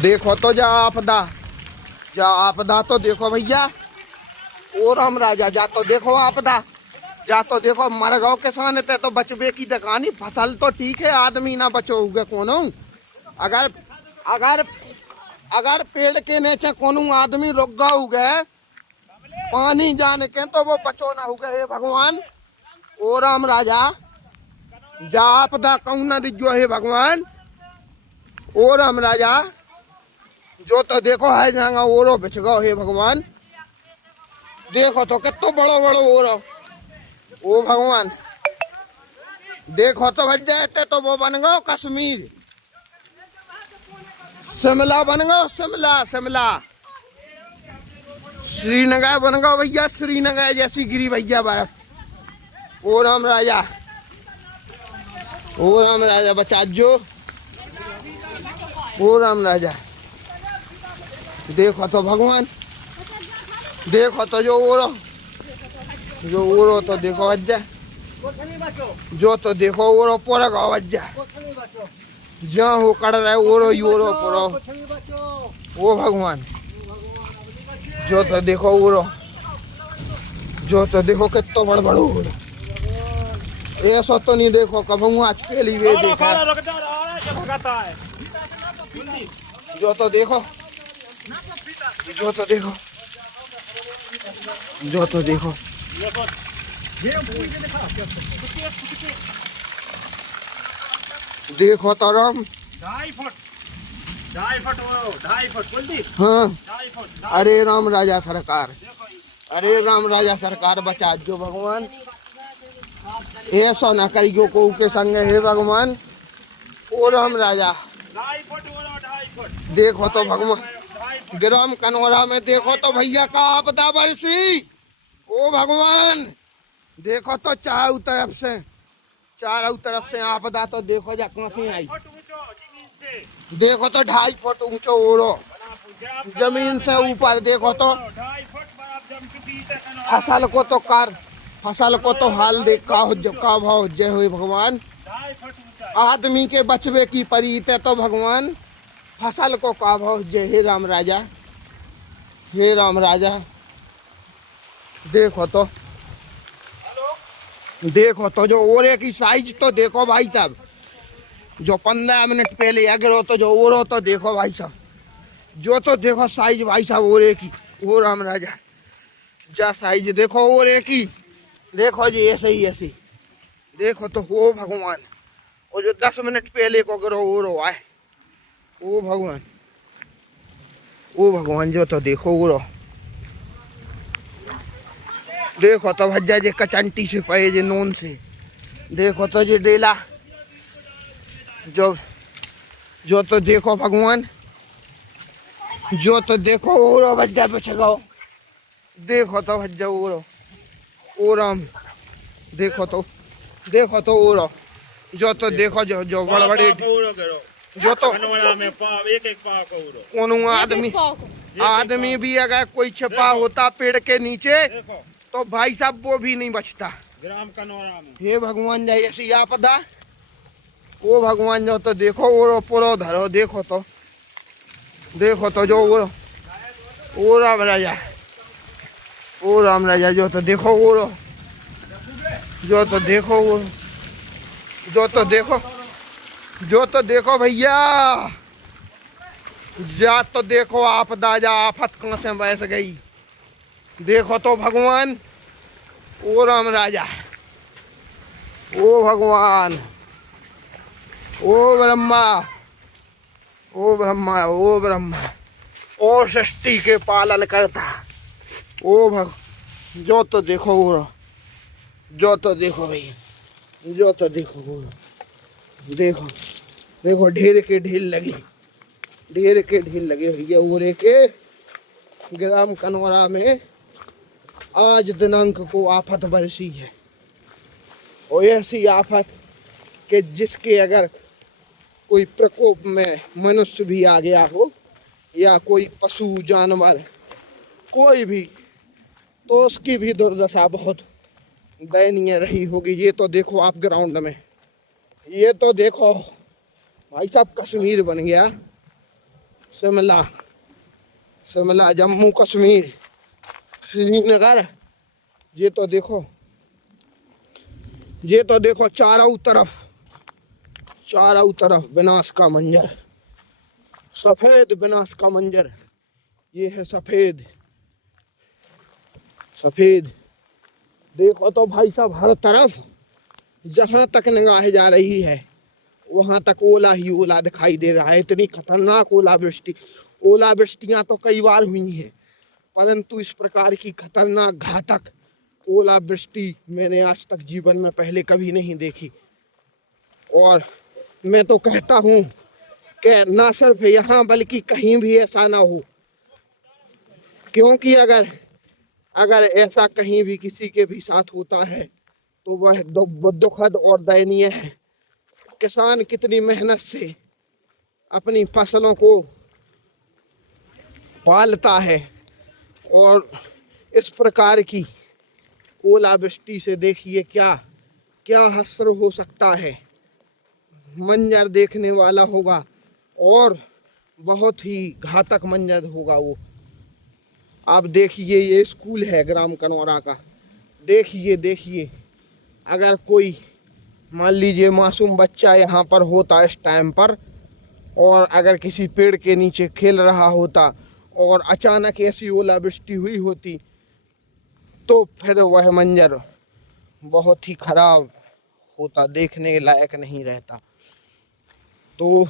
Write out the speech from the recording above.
देखो तो जा आपदा तो देखो भैया। ओ राम राजा जा तो देखो आपदा, जा तो देखो मरगांव किसान थे तो बचबे की दकानी। फसल तो ठीक है, आदमी ना बचोगे कोनो। अगर अगर अगर पेड़ के नीचे कोनो आदमी रुक गए गए पानी जाने के तो वो बचो ना हो गए। हे भगवान ओ राम राजा जा आपदा कहूँ ना दिजो हे भगवान। ओ राम राजा जो तो देखो है जाएगा ओरो बिछ गो हे भगवान। देखो तो कितो बड़ो बड़ो ओरो। ओ भगवान देखो तो भज जाते तो वो बन गो कश्मीर, शिमला बन गो शिमला श्रीनगर बन गो भैया, श्रीनगर जैसी गिरी भैया बर्फ। ओ राम राजा बचा जो। ओ राम राजा देखो तो भगवान, देखो तो जो ओरो तो देखो वज्जा, जो तो देखो ओरो पूरा गाँव वज्जा जहाँ हो कड़ रहा है ओरो ही ओरो पूरा। ओ भगवान जो तो देखो ओरो, जो तो देखो कितना बड़ बड़ो ओरो। ऐसा तो नहीं देखो कभी आज पहली वे देखा। जो तो देखो, जो तो देखो, जो तो देखो देखो तो राम 2.5 फुट हाँ। अरे राम राजा सरकार, अरे राम राजा सरकार बचा जो भगवान। ऐसा ना करियो को के संग हे भगवान। ओ राम राजा देखो तो भगवान ग्राम कनौरा में देखो तो भैया का आपदा बरसी। ओ भगवान देखो तो चारों तरफ से आपदा तो देखो जा कहाँ से आई। देखो तो 2.5 फुट ऊंचो ओरो जमीन से ऊपर। देखो तो फसल को तो हाल देख का भाव जय हो भगवान। आदमी के बचवे की परीत है तो भगवान फसल को का भाव जय। हे राम राजा, हे राम राजा देखो तो जो ओरे की साइज तो देखो भाई साहब। जो 15 मिनट पहले अगर तो जो ओरो तो देखो भाई साहब, जो तो देखो साइज भाई साहब ओरे की। ओ राम राजा जा साइज देखो ओरे की, देखो जी ऐसे ही देखो तो हो भगवान। और जो 10 मिनट पहले को अगर ओरो आए ओ भगवान जो तो देखो ओरो। देखो तो भज्जा जे कचंटी से पे जे नोन से। देखो तो जे डेला जो तो देखो भगवान, जो तो देखो ओरो भज्जा बच गो। देखो तो भज्जा ओरो ओ राम देखो तो ओरो जो तो देखो जो बड़े बड़े जो तो कोनो आदमी भी अगर कोई छिपा होता पेड़ के नीचे तो भाई साहब वो भी नहीं बचता। ग्राम कनौरा में हे भगवान जाए ऐसी आपदा। ओ भगवान जो तो देखो ओरो पूरा धरो। देखो तो जो ओ राम राजा, ओ राम राजा जो तो देखो ओरो, जो तो देखो ओरो, जो तो देखो भैया। जा तो देखो आपदा जा आफत कहाँ से बस गई। देखो तो भगवान ओ राम राजा, ओ भगवान, ओ ब्रह्मा, ओ ब्रह्मा, ओ ब्रह्मा, ओ सृष्टि के पालन करता। ओ जो तो देखो ओरो, जो तो देखो भैया, जो तो देखो ओरो। देखो ढेर के ढील लगी भैया ओरे के। ग्राम कनौरा में आज दिनांक को आफत बरसी है। और ऐसी आफत कि जिसके अगर कोई प्रकोप में मनुष्य भी आ गया हो या कोई पशु जानवर कोई भी, तो उसकी भी दुर्दशा बहुत दयनीय रही होगी। ये तो देखो आप ग्राउंड में, ये तो देखो भाई साहब कश्मीर बन गया। शिमला, शिमला, जम्मू कश्मीर, श्रीनगर। ये तो देखो, ये तो देखो चारों तरफ विनाश का मंजर, सफेद विनाश का मंजर। ये है सफेद, सफेद। देखो तो भाई साहब, हर तरफ जहां तक निगाह जा रही है वहां तक ओला ही ओला दिखाई दे रहा है। इतनी खतरनाक ओलावृष्टि, ओलावृष्टियां तो कई बार हुई हैं, परंतु इस प्रकार की खतरनाक घातक ओलावृष्टि मैंने आज तक जीवन में पहले कभी नहीं देखी। और मैं तो कहता हूँ कि ना सिर्फ यहाँ बल्कि कहीं भी ऐसा ना हो, क्योंकि अगर ऐसा कहीं भी किसी के भी साथ होता है तो वह दुखद और दयनीय है। किसान कितनी मेहनत से अपनी फसलों को पालता है और इस प्रकार की ओलावृष्टि से देखिए क्या क्या हश्र हो सकता है। मंजर देखने वाला होगा और बहुत ही घातक मंजर होगा वो। आप देखिए, ये स्कूल है ग्राम कनौरा का। देखिए अगर कोई मान लीजिए मासूम बच्चा यहाँ पर होता इस टाइम पर, और अगर किसी पेड़ के नीचे खेल रहा होता और अचानक ऐसी ओलावृष्टि हुई होती तो फिर वह मंजर बहुत ही खराब होता, देखने लायक नहीं रहता। तो